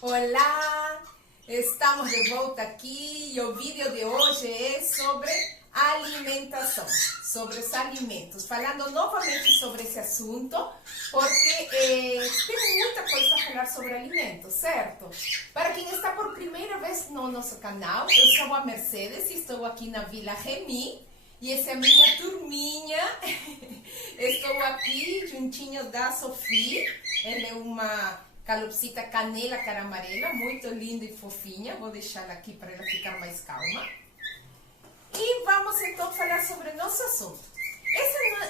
Olá, estamos de volta aqui e o vídeo de hoje é sobre alimentação, sobre os alimentos. Falando novamente sobre esse assunto, porque tem muita coisa a falar sobre alimentos, certo? Para quem está por primeira vez no nosso canal, eu sou a Mercedes e estou aqui na Vila Remy. E essa é a minha turminha. Estou aqui juntinho da Sofia. Ela é uma calopsita canela cara amarela, muito linda e fofinha. Vou deixá-la aqui para ela ficar mais calma. E vamos então falar sobre o nosso assunto.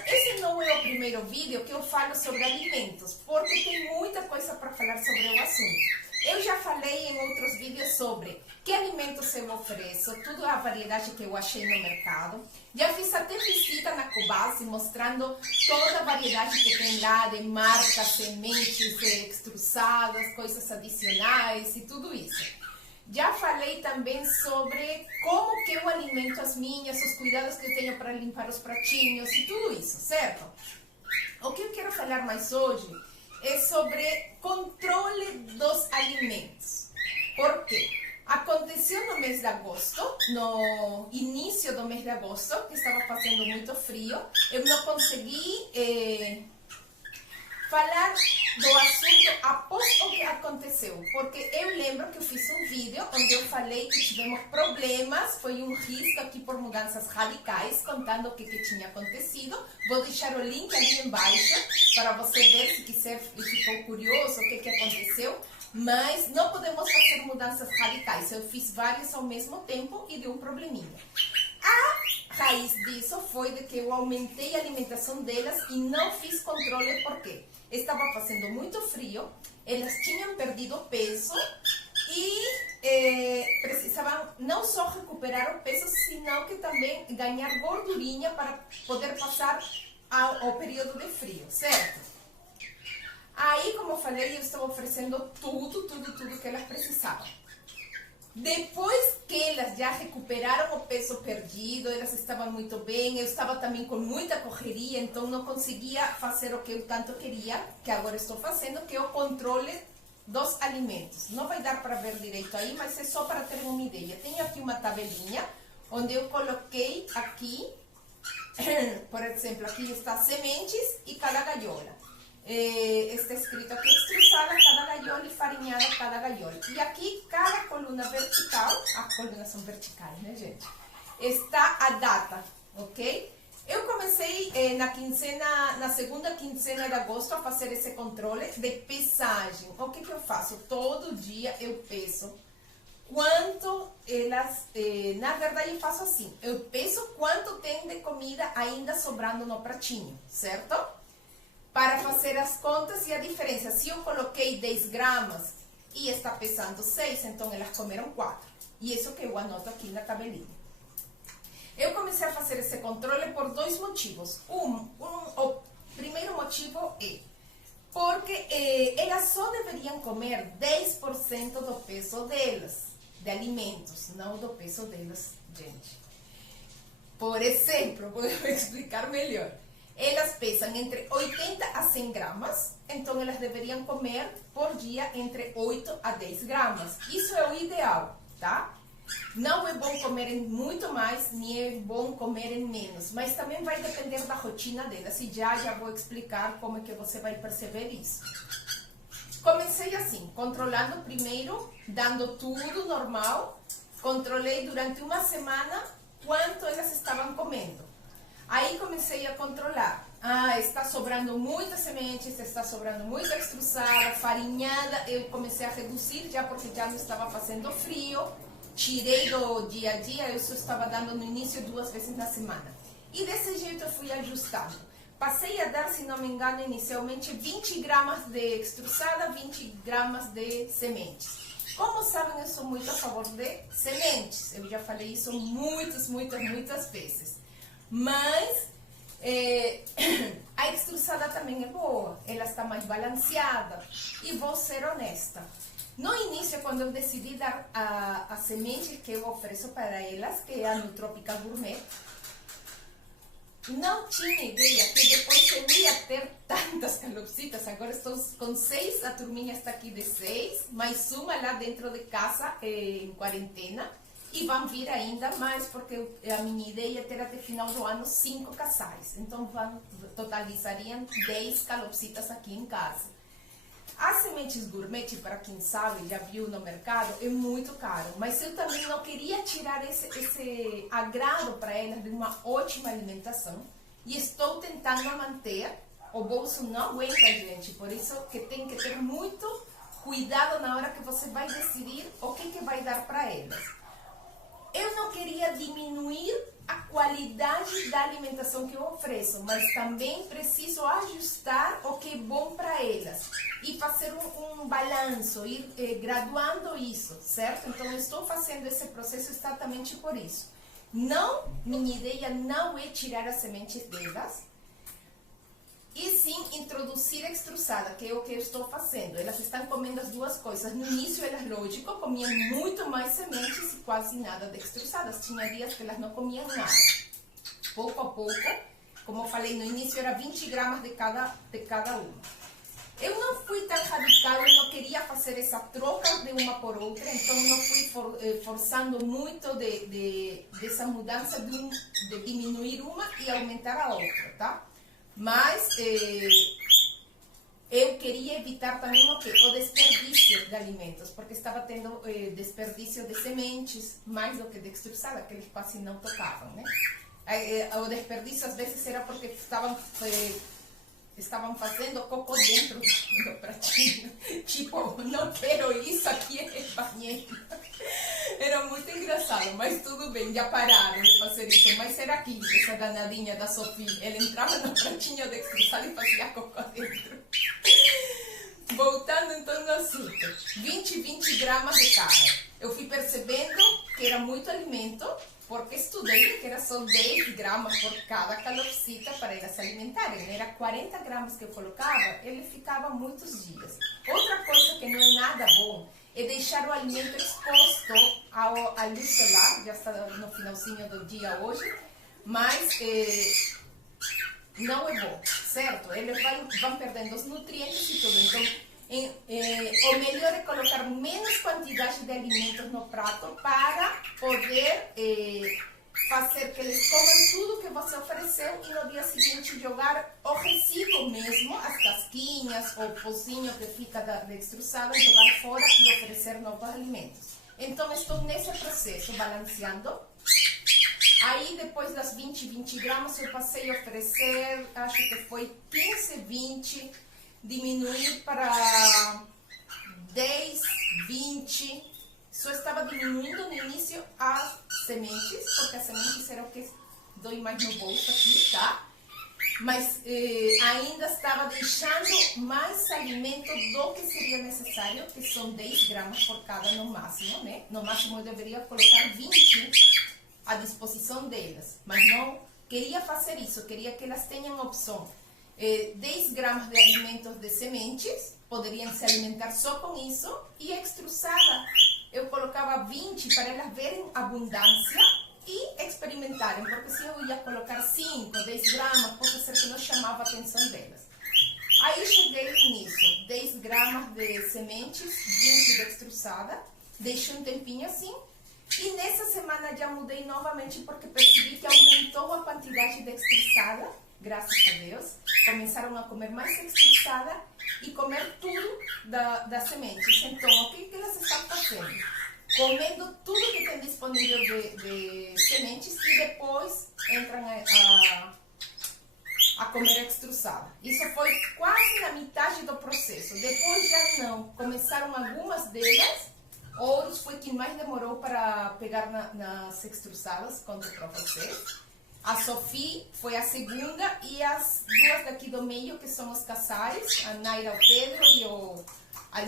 Esse não é o primeiro vídeo que eu falo sobre alimentos, porque tem muita coisa para falar sobre o assunto. Eu já falei em outros vídeos sobre que alimentos eu ofereço, toda a variedade que eu achei no mercado. Já fiz até visita na Cobase, mostrando toda a variedade que tem lá de marcas, sementes extrusadas, coisas adicionais e tudo isso. Já falei também sobre como que eu alimento as minhas, os cuidados que eu tenho para limpar os pratinhos e tudo isso, certo? O que eu quero falar mais hoje é sobre controle dos alimentos. Por quê? Aconteceu no mês de agosto, no início do mês de agosto, que estava fazendo muito frio, eu não consegui falar do assunto após o que aconteceu, porque eu lembro que eu fiz um vídeo onde eu falei que tivemos problemas, foi um risco aqui por mudanças radicais, contando o que tinha acontecido. Vou deixar o link ali embaixo para você ver, se quiser e ficou curioso o que aconteceu, mas não podemos fazer mudanças radicais. Eu fiz várias ao mesmo tempo e deu um probleminha. A raiz disso foi de que eu aumentei a alimentação delas e não fiz controle. Por quê? Estava fazendo muito frio, elas tinham perdido peso e precisavam não só recuperar o peso, senão que também ganhar gordurinha para poder passar ao período de frio, certo? Aí, como eu falei, eu estava oferecendo tudo que elas precisavam. Depois que elas já recuperaram o peso perdido, elas estavam muito bem, eu estava também com muita correria, então não conseguia fazer o que eu tanto queria, que agora estou fazendo, que é o controle dos alimentos. Não vai dar para ver direito aí, mas é só para ter uma ideia. Tenho aqui uma tabelinha, onde eu coloquei aqui, por exemplo, aqui está sementes e cada gaiola. Está escrito aqui extrusada cada gaiola e farinhada cada gaiola. E aqui cada coluna vertical, as colunas são verticais, né, gente? Está a data, ok? Eu comecei na segunda quinzena de agosto a fazer esse controle de pesagem. O que eu faço? Todo dia eu peso quanto elas, na verdade eu faço assim, eu peso quanto tem de comida ainda sobrando no pratinho, certo? Para fazer as contas e a diferença. Se eu coloquei 10 gramas e está pesando 6, então elas comeram 4. E isso que eu anoto aqui na tabelinha. Eu comecei a fazer esse controle por dois motivos. O primeiro motivo é porque elas só deveriam comer 10% do peso delas, de alimentos, não do peso delas, gente. Por exemplo, vou explicar melhor. Elas pesam entre 80 a 100 gramas, então elas deveriam comer por dia entre 8 a 10 gramas. Isso é o ideal, tá? Não é bom comer em muito mais, nem é bom comer em menos, mas também vai depender da rotina delas. E já vou explicar como é que você vai perceber isso. Comecei assim, controlando primeiro, dando tudo normal. Controlei durante uma semana quanto elas estavam comendo. Aí comecei a controlar. Está sobrando muita semente, está sobrando muita extrusada, farinhada. Eu comecei a reduzir já porque já não estava fazendo frio. Tirei do dia a dia, eu só estava dando no início 2 vezes na semana. E desse jeito eu fui ajustando. Passei a dar, se não me engano, inicialmente 20 gramas de extrusada, 20 gramas de sementes. Como sabem, eu sou muito a favor de sementes. Eu já falei isso muitas vezes. Mas a extrusada também é boa, ela está mais balanceada. E vou ser honesta, no início, quando eu decidi dar a semente que eu ofereço para elas, que é a Nutropical Gourmet, não tinha ideia que depois eu ia ter tantas calopsitas. Agora estou com 6, a turminha está aqui de 6, mais uma lá dentro de casa em quarentena. E vão vir ainda mais, porque a minha ideia é ter até final do ano 5 casais. Então totalizariam 10 calopsitas aqui em casa. As sementes gourmet, para quem sabe, já viu no mercado, é muito caro. Mas eu também não queria tirar esse agrado para elas de uma ótima alimentação. E estou tentando manter. O bolso não aguenta, gente. Por isso que tem que ter muito cuidado na hora que você vai decidir o que vai dar para elas. Eu não queria diminuir a qualidade da alimentação que eu ofereço, mas também preciso ajustar o que é bom para elas e fazer um balanço, ir graduando isso, certo? Então, eu estou fazendo esse processo exatamente por isso. Não, minha ideia não é tirar as sementes delas, e sim introduzir a extrusada, que é o que eu estou fazendo. Elas estão comendo as duas coisas. No início, elas, lógico, comiam muito mais sementes e quase nada de extrusadas. Tinha dias que elas não comiam nada. Pouco a pouco, como eu falei, no início era 20 gramas de cada uma. Eu não fui tão radical, eu não queria fazer essa troca de uma por outra, então não fui forçando muito dessa mudança de diminuir uma e aumentar a outra, tá? Mas eu queria evitar também o desperdício de alimentos, porque estava tendo desperdício de sementes, mais do que de extrusada, que eles quase não tocavam, né? O desperdício às vezes era porque estavam fazendo cocô dentro do pratinho. Tipo, não quero isso, aqui é banheiro. Era muito engraçado, mas tudo bem, já pararam de fazer isso. Mas era aqui, essa danadinha da Sofia. Ela entrava no pratinho de extrusada e fazia cocô dentro. Voltando então no açúcar. 20 gramas de cada. Eu fui percebendo que era muito alimento, porque estudei que era só 10 gramas por cada calopsita para elas se alimentarem. Era 40 gramas que eu colocava, ele ficava muitos dias. Outra coisa que não é nada bom é deixar o alimento exposto à luz solar. Já está no finalzinho do dia hoje, mas não é bom, certo? Eles vão perdendo os nutrientes e tudo. Então, o melhor é colocar menos quantidade de alimentos no prato para poder fazer que eles comam tudo que você ofereceu e no dia seguinte jogar o resíduo mesmo, as casquinhas ou o pozinho que fica da extrusada, jogar fora e oferecer novos alimentos. Então, estou nesse processo, balanceando. Aí, depois das 20 gramas, eu passei a oferecer, acho que foi 15, 20, diminuir para 10, 20. Só estava diminuindo no início as sementes, porque as sementes eram o que dói mais no bolso aqui, tá? Mas ainda estava deixando mais alimento do que seria necessário, que são 10 gramas por cada no máximo, né? No máximo eu deveria colocar 20 à disposição delas, mas não queria fazer isso, queria que elas tenham opção. 10 gramas de alimentos de sementes, poderiam se alimentar só com isso, e extrusada eu colocava 20 para elas verem abundância e experimentarem, porque se eu ia colocar 5, 10 gramas, pode ser que não chamava a atenção delas. Aí cheguei nisso, 10 gramas de sementes, 20 de extrusada, deixei um tempinho assim, e nessa semana já mudei novamente porque percebi que aumentou a quantidade de extrusada, graças a Deus. Começaram a comer mais extrusada e comer tudo das sementes. Então, o que elas estão fazendo? Comendo tudo que tem disponível de sementes e depois entram a comer extrusada. Isso foi quase na metade do processo. Depois já não. Começaram algumas delas. Ouros foi quem mais demorou para pegar nas extrusadas, conto para vocês. A Sofia foi a segunda e as duas daqui do meio, que são os casais, a Naira, o Pedro e a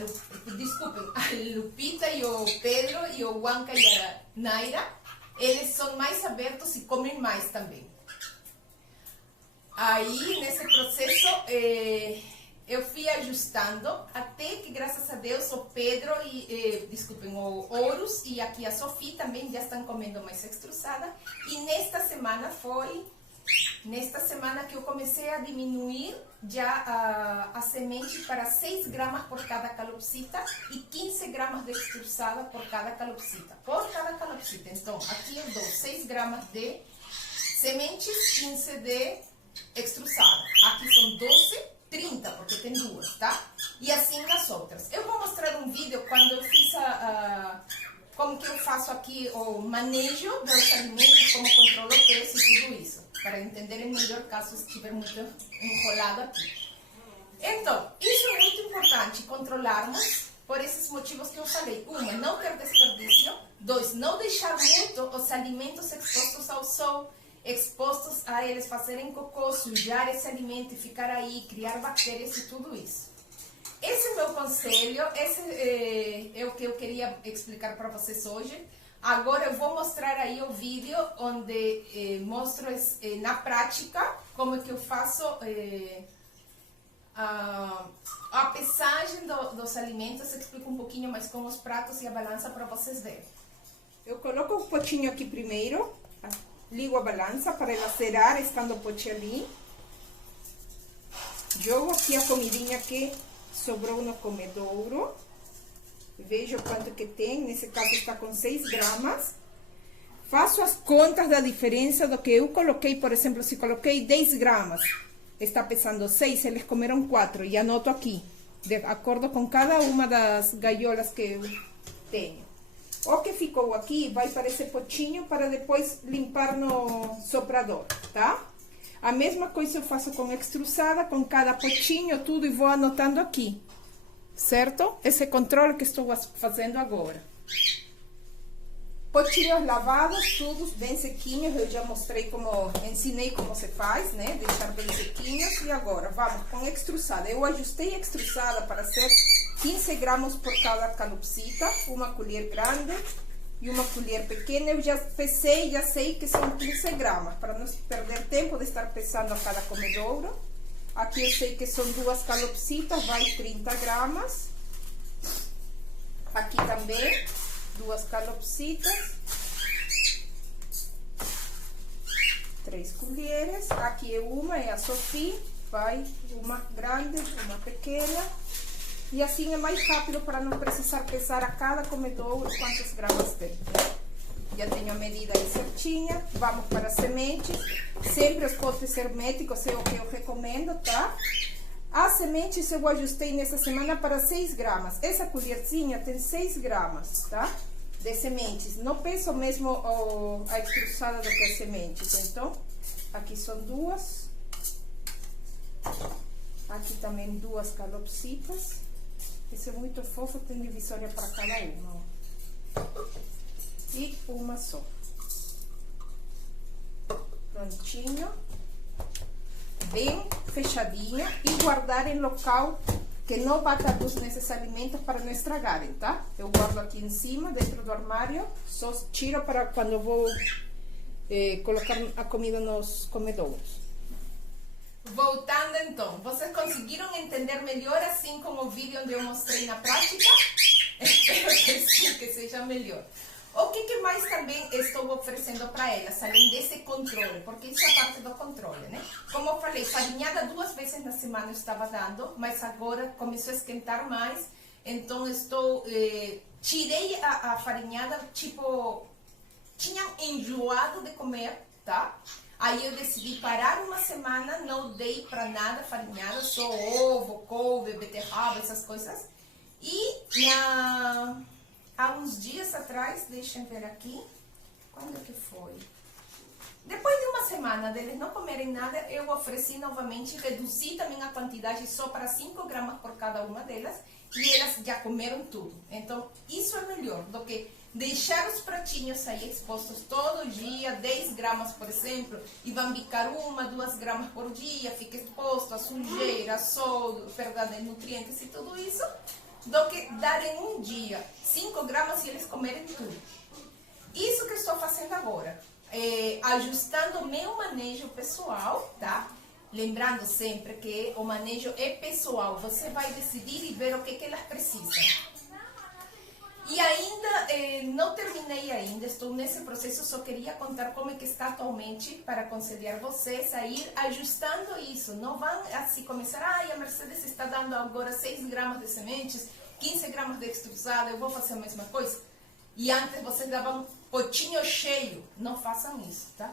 Lupita e o Pedro e o Wanka e a Naira, eles são mais abertos e comem mais também. Aí, nesse processo, eu fui ajustando, até que, graças a Deus, o Pedro o Horus e aqui a Sofia também já estão comendo mais extrusada. E nesta semana foi Nesta semana que eu comecei a diminuir já a semente para 6 gramas por cada calopsita e 15 gramas de extrusada por cada calopsita. Então, aqui eu dou 6 gramas de sementes, 15 de extrusada. Aqui são 12, 30, porque tem duas, tá? E assim nas outras. Eu vou mostrar um vídeo quando eu fiz como que eu faço aqui o manejo dos alimentos, como controlo o peso e tudo isso, para entenderem melhor caso estiver muito enrolado aqui. Então, isso é muito importante, controlarmos por esses motivos que eu falei. 1, não ter desperdício. 2, não deixar muito os alimentos expostos ao sol, expostos a eles fazerem cocô, sujar esse alimento e ficar aí, criar bactérias e tudo isso. Esse é o meu conselho, esse é o que eu queria explicar para vocês hoje. Agora eu vou mostrar aí o vídeo onde mostro na prática como é que eu faço a pesagem dos alimentos. Eu explico um pouquinho mais com os pratos e a balança para vocês verem. Eu coloco o potinho aqui primeiro, ligo a balança para ela zerar, estando o pote ali. Jogo aqui a comidinha que sobrou no comedouro. Vejo quanto que tem, nesse caso está com 6 gramas. Faço as contas da diferença do que eu coloquei, por exemplo, se coloquei 10 gramas, está pesando 6, eles comeram 4, e anoto aqui, de acordo com cada uma das gaiolas que eu tenho. O que ficou aqui vai para esse potinho para depois limpar no soprador, tá? A mesma coisa eu faço com extrusada, com cada potinho, tudo, e vou anotando aqui, certo? Esse controle que estou fazendo agora. Potinhos lavados, todos bem sequinhos, eu já mostrei como, ensinei como se faz, né? Deixar bem sequinhos. E agora, vamos com extrusada. Eu ajustei a extrusada para ser 15 gramas por cada calopsita, uma colher grande e uma colher pequena. Eu já pesei, já sei que são 15 gramas, para não perder tempo de estar pesando a cada comedouro. Aqui eu sei que são 2 calopsitas, vai 30 gramas. Aqui também, 2 calopsitas. 3 colheres. Aqui é uma, é a Sophie, vai uma grande, uma pequena. E assim é mais rápido para não precisar pesar a cada comedouro quantos gramas tem. Já tenho a medida aí certinha. Vamos para as sementes. Sempre os potes herméticos é o que eu recomendo, tá? As sementes eu ajustei nessa semana para 6 gramas. Essa colherzinha tem 6 gramas, tá? De sementes. Não peso mesmo a extrusada do que as sementes. Então, aqui são 2. Aqui também 2 calopsitas. Esse é muito fofo, tem divisória para cada uma, ó. E uma só. Prontinho. Bem fechadinha. E guardar em local que não bata luz nesses alimentos para não estragarem, tá? Eu guardo aqui em cima, dentro do armário. Só tiro para quando eu vou colocar a comida nos comedouros. Voltando então, vocês conseguiram entender melhor assim com o vídeo onde eu mostrei na prática? Espero que sim, que seja melhor. O que mais também estou oferecendo para elas, além desse controle? Porque isso é parte do controle, né? Como eu falei, farinhada 2 vezes na semana eu estava dando, mas agora começou a esquentar mais, então estou... tirei a farinhada, tipo... tinham enjoado de comer, tá? Aí eu decidi parar uma semana, não dei para nada farinhada, só ovo, couve, beterraba, essas coisas. E há uns dias atrás, deixem ver aqui, quando que foi? Depois de uma semana deles não comerem nada, eu ofereci novamente, reduzi também a quantidade só para 5 gramas por cada uma delas, e elas já comeram tudo. Então, isso é melhor do que deixar os pratinhos aí expostos todo dia, 10 gramas, por exemplo, e vão bicar 1, 2 gramas por dia, fica exposto a sujeira, a sol, perda de nutrientes e tudo isso, do que darem um dia 5 gramas e eles comerem tudo. Isso que eu estou fazendo agora, ajustando o meu manejo pessoal, tá? Lembrando sempre que o manejo é pessoal, você vai decidir e ver o que elas precisam. E ainda não terminei ainda, estou nesse processo, só queria contar como é que está atualmente para aconselhar vocês a ir ajustando isso. Não vão assim começar, a Mercedes está dando agora 6 gramas de sementes, 15 gramas de extrusada, eu vou fazer a mesma coisa. E antes vocês davam potinho cheio, não façam isso, tá?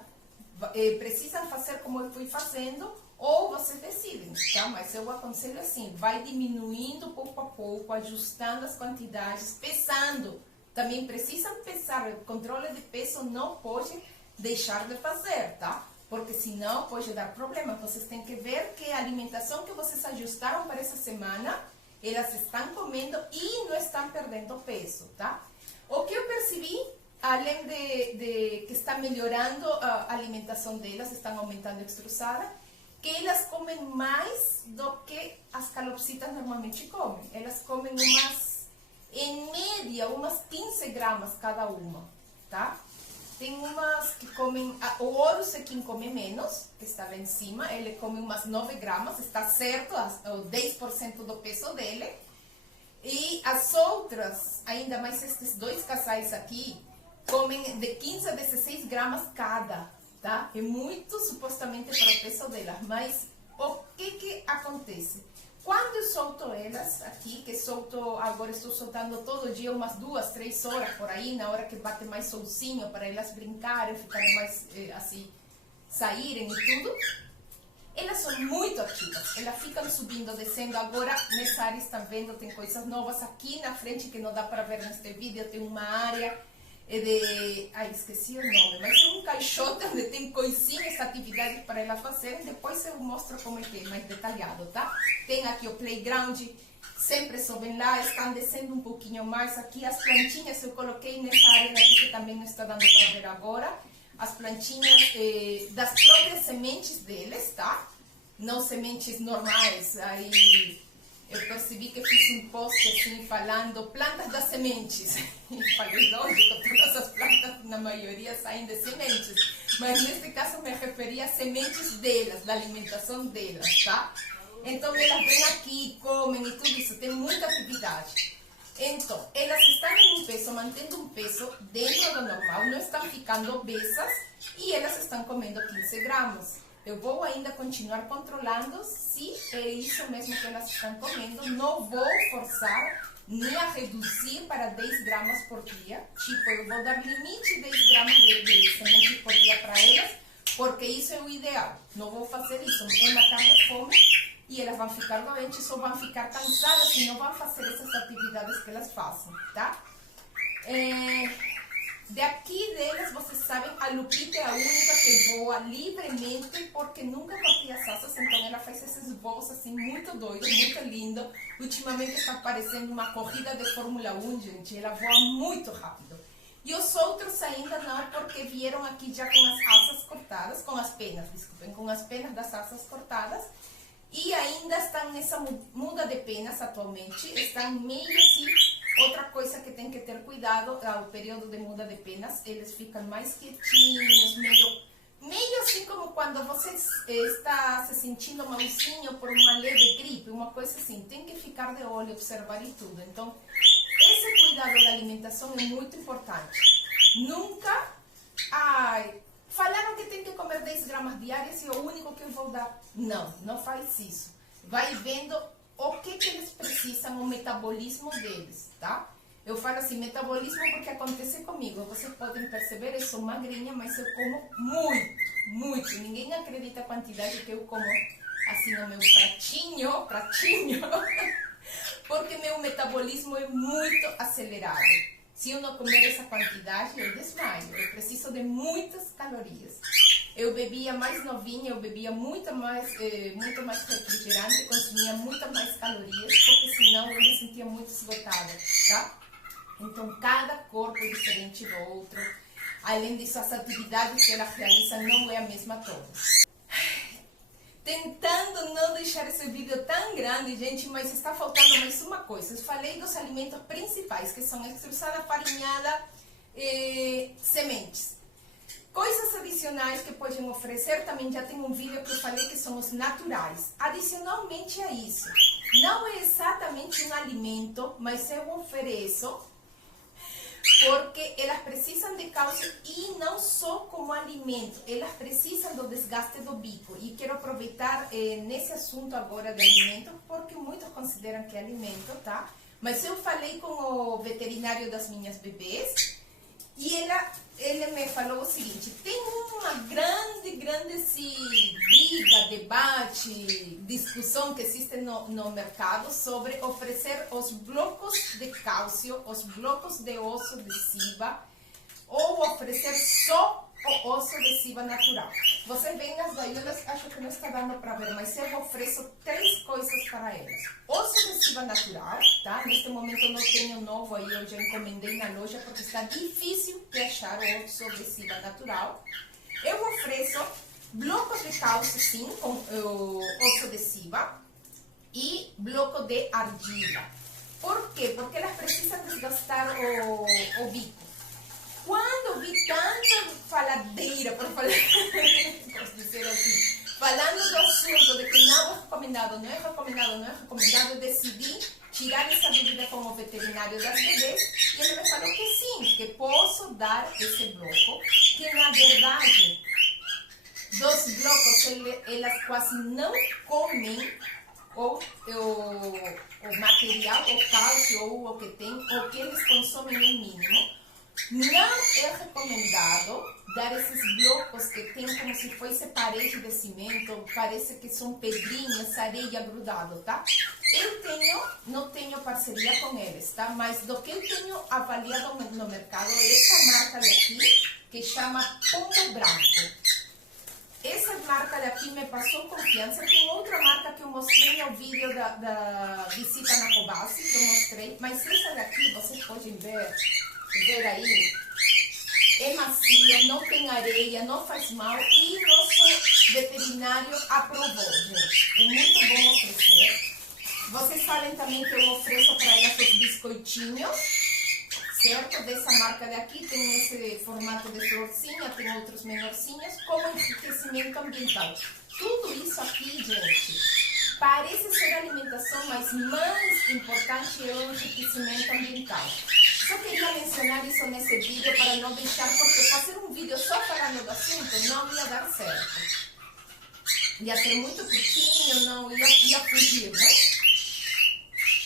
Precisam fazer como eu fui fazendo, ou vocês decidem, tá? Mas eu aconselho assim, vai diminuindo pouco a pouco, ajustando as quantidades, pesando. Também precisam pesar, o controle de peso não pode deixar de fazer, tá? Porque senão pode dar problema. Vocês têm que ver que a alimentação que vocês ajustaram para essa semana, elas estão comendo e não estão perdendo peso, tá? O que eu percebi, além de que está melhorando a alimentação delas, estão aumentando a extrusada, que elas comem mais do que as calopsitas normalmente comem. Elas comem em média, umas 15 gramas cada uma, tá? Tem umas que comem, o Horus é quem come menos, que estava em cima, ele come umas 9 gramas, está certo, o 10% do peso dele. E as outras, ainda mais estes 2 casais aqui, comem de 15 a 16 gramas cada, tá? É muito supostamente para o peso delas, mas o que acontece? Quando eu solto elas aqui, agora estou soltando todo dia umas 2, 3 horas por aí, na hora que bate mais solzinho, para elas brincarem, ficarem mais assim, saírem e tudo, elas são muito ativas, elas ficam subindo, descendo. Agora, nessa área, estão vendo, tem coisas novas aqui na frente que não dá para ver neste vídeo, tem uma área esqueci o nome, mas é um caixote onde tem coisinhas, atividades para elas fazerem. Depois eu mostro como é que é mais detalhado, tá? Tem aqui o playground, sempre sobem lá, estão descendo um pouquinho mais. Aqui as plantinhas eu coloquei nessa área daqui que também não está dando para ver agora. As plantinhas das próprias sementes deles, tá? Não sementes normais. Aí eu percebi que fiz um post assim falando plantas das sementes. E falei, lógico, todas as plantas, na maioria, saem de sementes. Mas neste caso me referi às sementes delas, da alimentação delas, tá? Então elas vêm aqui, comem e tudo isso, tem muita atividade. Então, elas estão em um peso, mantendo um peso dentro do normal, não estão ficando obesas e elas estão comendo 15 gramas. Eu vou ainda continuar controlando se é isso mesmo que elas estão comendo. Não vou forçar nem a reduzir para 10 gramas por dia. Tipo, eu vou dar limite de 10 gramas de semente por dia para elas, porque isso é o ideal. Não vou fazer isso, é matar a fome e elas vão ficar doentes ou vão ficar cansadas e não vão fazer essas atividades que elas fazem, tá? Daqui delas, vocês sabem, a Lupita é a única que voa livremente, porque nunca cortei as asas, então ela faz esses voos assim muito doidos, muito lindo. Ultimamente está parecendo uma corrida de Fórmula 1, gente, ela voa muito rápido. E os outros ainda não, porque vieram aqui já com as asas cortadas, com as penas, desculpem, com as penas das asas cortadas. E ainda estão nessa muda de penas atualmente, estão meio assim. Outra coisa que tem que ter cuidado é o período de muda de penas, eles ficam mais quietinhos, meio assim como quando você está se sentindo malzinho por uma leve gripe, uma coisa assim, tem que ficar de olho, observar e tudo. Então, esse cuidado da alimentação é muito importante. Nunca, falaram que tem que comer 10 gramas diárias e é o único que eu vou dar. Não, não faz isso. Vai vendo o que eles precisam, o metabolismo deles, tá? Eu falo assim, metabolismo porque acontece comigo. Vocês podem perceber, eu sou magrinha, mas eu como muito, muito. Ninguém acredita a quantidade que eu como assim no meu pratinho, porque meu metabolismo é muito acelerado. Se eu não comer essa quantidade, eu desmaio. Eu preciso de muitas calorias. Eu bebia mais novinha, eu bebia muito mais refrigerante, consumia muito mais calorias, porque senão eu me sentia muito esgotada, tá? Então, cada corpo é diferente do outro. Além disso, as atividades que elas realizam não é a mesma todas. Tentando não deixar esse vídeo tão grande, gente, mas está faltando mais uma coisa. Eu falei dos alimentos principais, que são extrusada, farinhada e sementes. Coisas adicionais que podem oferecer, também já tem um vídeo que eu falei que são os naturais. Adicionalmente a isso, não é exatamente um alimento, mas eu ofereço porque elas precisam de cálcio e não só como alimento, elas precisam do desgaste do bico. E quero aproveitar nesse assunto agora de alimento, porque muitos consideram que é alimento, tá? Mas eu falei com o veterinário das minhas bebês e ele me falou o seguinte: tem uma grande assim, briga, debate, discussão que existe no mercado sobre oferecer os blocos de cálcio, os blocos de osso de Shiba, ou oferecer só o osso de Shiba natural. Vocês veem as daí, eu acho que não está dando para ver, mas eu ofereço 3 coisas para elas. Osso de Shiba natural, tá? Neste momento eu não tenho novo aí, eu já encomendei na loja porque está difícil de achar o osso de Shiba natural. Eu ofereço blocos de cálcio, sim, com o osso de Shiba e bloco de argila. Por quê? Porque elas precisam desgastar o bico. Quando vi tanta faladeira, por falar, posso dizer assim, falando do assunto de que não é recomendado, não é recomendado, não é recomendado, eu decidi tirar essa dúvida com o veterinário das bebês e ele me falou que sim, que posso dar esse bloco, que na verdade dos blocos elas quase não comem o material, o cálcio ou o que tem, ou que eles consomem no mínimo. Não é recomendado dar esses blocos que tem como se fosse parede de cimento, parece que são pedrinhas, areia grudado, tá? Eu não tenho parceria com eles, tá? Mas do que eu tenho avaliado no mercado, essa marca daqui, que chama Pombo Branco. Essa marca daqui me passou confiança. Tem outra marca que eu mostrei no vídeo da visita na Cobasi, que eu mostrei, mas essa daqui, vocês podem ver aí, é macia, não tem areia, não faz mal e nosso veterinário aprovou, gente. É muito bom oferecer. Vocês sabem também que eu ofereço para elas os biscoitinhos, certo? Dessa marca daqui, tem esse formato de florzinha, tem outros menorzinhos, como enriquecimento ambiental. Tudo isso aqui, gente, parece ser alimentação, mas mais importante é o enriquecimento ambiental. Só queria mencionar isso nesse vídeo para não deixar, porque fazer um vídeo só falando do assunto não ia dar certo. Ia ser muito curtinho, não ia fugir, né?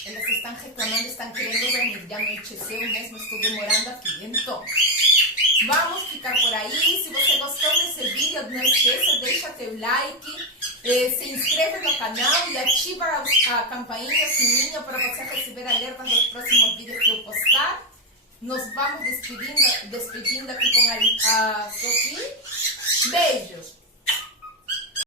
Elas estão reclamando, estão querendo dormir. Já anoiteceu mesmo, estou demorando aqui. Então, vamos ficar por aí. Se você gostou desse vídeo, não esqueça, deixa teu like, se inscreve no canal e ativa a campainha, o sininho para você receber alertas dos próximos vídeos que eu postar. Nos vamos despedindo aqui com a Sophie. Beijos!